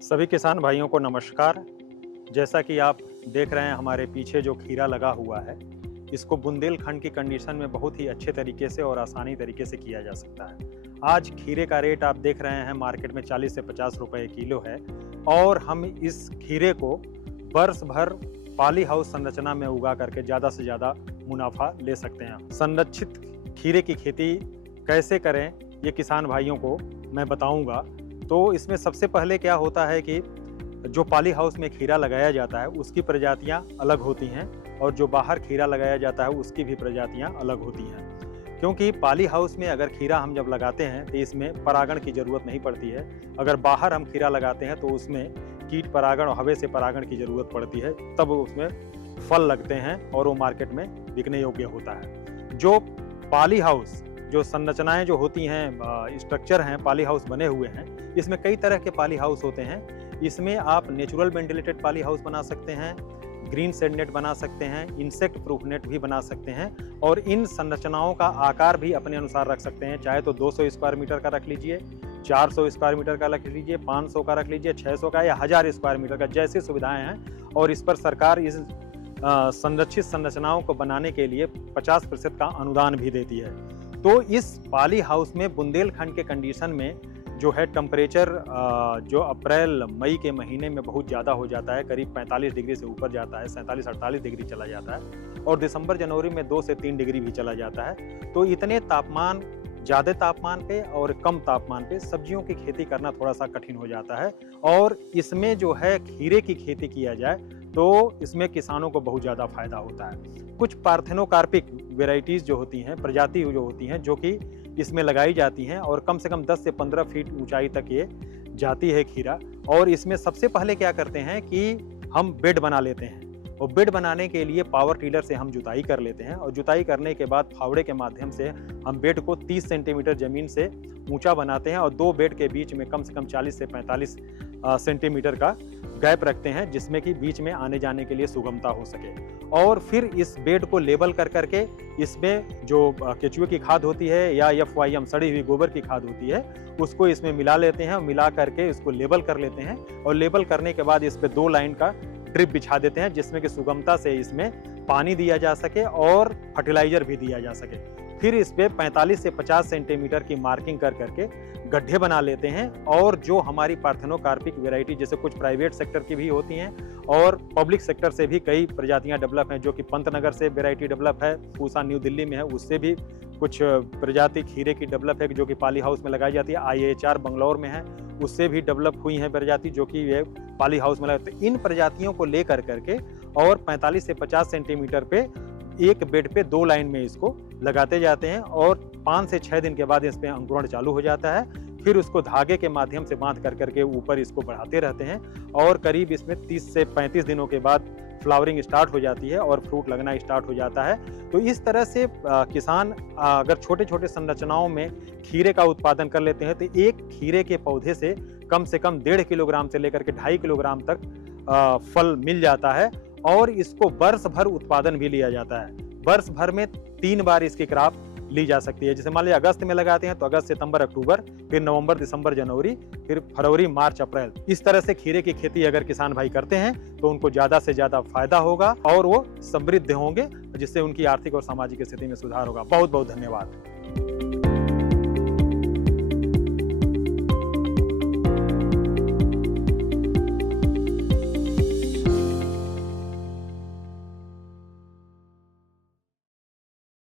सभी किसान भाइयों को नमस्कार। जैसा कि आप देख रहे हैं हमारे पीछे जो खीरा लगा हुआ है, इसको बुंदेलखंड की कंडीशन में बहुत ही अच्छे तरीके से और आसानी तरीके से किया जा सकता है। आज खीरे का रेट आप देख रहे हैं मार्केट में 40 से 50 रुपए किलो है और हम इस खीरे को वर्ष भर पॉली हाउस संरचना में उगा करके ज़्यादा से ज़्यादा मुनाफा ले सकते हैं। संरक्षित खीरे की खेती कैसे करें ये किसान भाइयों को मैं बताऊंगा। तो इसमें सबसे पहले क्या होता है कि जो पॉली हाउस में खीरा लगाया जाता है उसकी प्रजातियां अलग होती हैं और जो बाहर खीरा लगाया जाता है उसकी भी प्रजातियां अलग होती हैं। क्योंकि पॉली हाउस में अगर खीरा हम जब लगाते हैं तो इसमें परागण की ज़रूरत नहीं पड़ती है। अगर बाहर हम खीरा लगाते हैं तो उसमें कीट परागण और हवा से परागण की ज़रूरत पड़ती है, तब उसमें फल लगते हैं और वो मार्केट में बिकने योग्य होता है। जो पॉली हाउस जो संरचनाएं जो होती हैं, स्ट्रक्चर हैं, पॉली हाउस बने हुए हैं, इसमें कई तरह के पॉली हाउस होते हैं। इसमें आप नेचुरल वेंटिलेटेड पॉली हाउस बना सकते हैं, ग्रीन शेड नेट बना सकते हैं, इंसेक्ट प्रूफ नेट भी बना सकते हैं और इन संरचनाओं का आकार भी अपने अनुसार रख सकते हैं। चाहे तो 200 स्क्वायर मीटर का रख लीजिए, 400 स्क्वायर मीटर का रख लीजिए, 500 का रख लीजिए, 600 का या 1000 स्क्वायर मीटर का, जैसी सुविधाएं हैं। और इस पर सरकार इस संरक्षित संरचनाओं को बनाने के लिए 50% का अनुदान भी देती है। तो इस पॉली हाउस में बुंदेलखंड के कंडीशन में जो है टेम्परेचर जो अप्रैल मई के महीने में बहुत ज़्यादा हो जाता है, करीब 45 डिग्री से ऊपर जाता है, 47-48 डिग्री चला जाता है और दिसंबर जनवरी में 2 से 3 डिग्री भी चला जाता है। तो इतने तापमान, ज़्यादा तापमान पे और कम तापमान पे सब्जियों की खेती करना थोड़ा सा कठिन हो जाता है। और इसमें जो है खीरे की खेती किया जाए तो इसमें किसानों को बहुत ज़्यादा फायदा होता है। कुछ पार्थेनोकार्पिक वेराइटीज़ जो होती हैं, प्रजाति जो होती हैं, जो कि इसमें लगाई जाती हैं और कम से कम 10 से 15 फीट ऊंचाई तक ये जाती है खीरा। और इसमें सबसे पहले क्या करते हैं कि हम बेड बना लेते हैं और बेड बनाने के लिए पावर टीलर से हम जुताई कर लेते हैं और जुताई करने के बाद फावड़े के माध्यम से हम बेड को 30 सेंटीमीटर ज़मीन से ऊंचा बनाते हैं और दो बेड के बीच में कम से कम 40 से 45 सेंटीमीटर का गैप रखते हैं, जिसमें कि बीच में आने जाने के लिए सुगमता हो सके। और फिर इस बेड को लेबल कर करके इसमें जो केचुए की खाद होती है या FYM सड़ी हुई गोबर की खाद होती है उसको इसमें मिला लेते हैं और मिला करके इसको लेबल कर लेते हैं और लेबल करने के बाद इस पे 2 लाइन का ड्रिप बिछा देते हैं, जिसमें कि सुगमता से इसमें पानी दिया जा सके और फर्टिलाइजर भी दिया जा सके। फिर इस पे 45 से 50 सेंटीमीटर की मार्किंग कर करके गड्ढे बना लेते हैं। और जो हमारी पार्थेनोकार्पिक वैरायटी, जैसे कुछ प्राइवेट सेक्टर की भी होती हैं और पब्लिक सेक्टर से भी कई प्रजातियां डेवलप हैं, जो कि पंतनगर से वैरायटी डेवलप है, पूसा न्यू दिल्ली में है, उससे भी कुछ प्रजाति खीरे की डेवलप है जो कि पॉली हाउस में लगाई जाती है। IHR बंगलौर में है, उससे भी डेवलप हुई है प्रजाति जो कि ये पॉली हाउस में लगाते हैं। इन प्रजातियों को लेकर करके और 45 से 50 सेंटीमीटर पे एक बेड पे 2 लाइन में इसको लगाते जाते हैं और 5 से 6 दिन के बाद इस पे अंकुरण चालू हो जाता है। फिर उसको धागे के माध्यम से बांध कर करके ऊपर इसको बढ़ाते रहते हैं और करीब इसमें 30 से 35 दिनों के बाद फ्लावरिंग स्टार्ट हो जाती है और फ्रूट लगना स्टार्ट हो जाता है। तो इस तरह से किसान अगर छोटे छोटे संरचनाओं में खीरे का उत्पादन कर लेते हैं तो एक खीरे के पौधे से कम 1.5 किलोग्राम से लेकर के 2.5 किलोग्राम तक फल मिल जाता है और इसको वर्ष भर उत्पादन भी लिया जाता है। वर्ष भर में 3 बार इसकी क्रॉप ली जा सकती है। जैसे मान लीजिए अगस्त में लगाते हैं तो अगस्त, सितंबर, अक्टूबर, फिर नवंबर, दिसंबर, जनवरी, फिर फरवरी, मार्च, अप्रैल। इस तरह से खीरे की खेती अगर किसान भाई करते हैं तो उनको ज्यादा से ज्यादा फायदा होगा और वो समृद्ध होंगे, जिससे उनकी आर्थिक और सामाजिक स्थिति में सुधार होगा। बहुत बहुत धन्यवाद।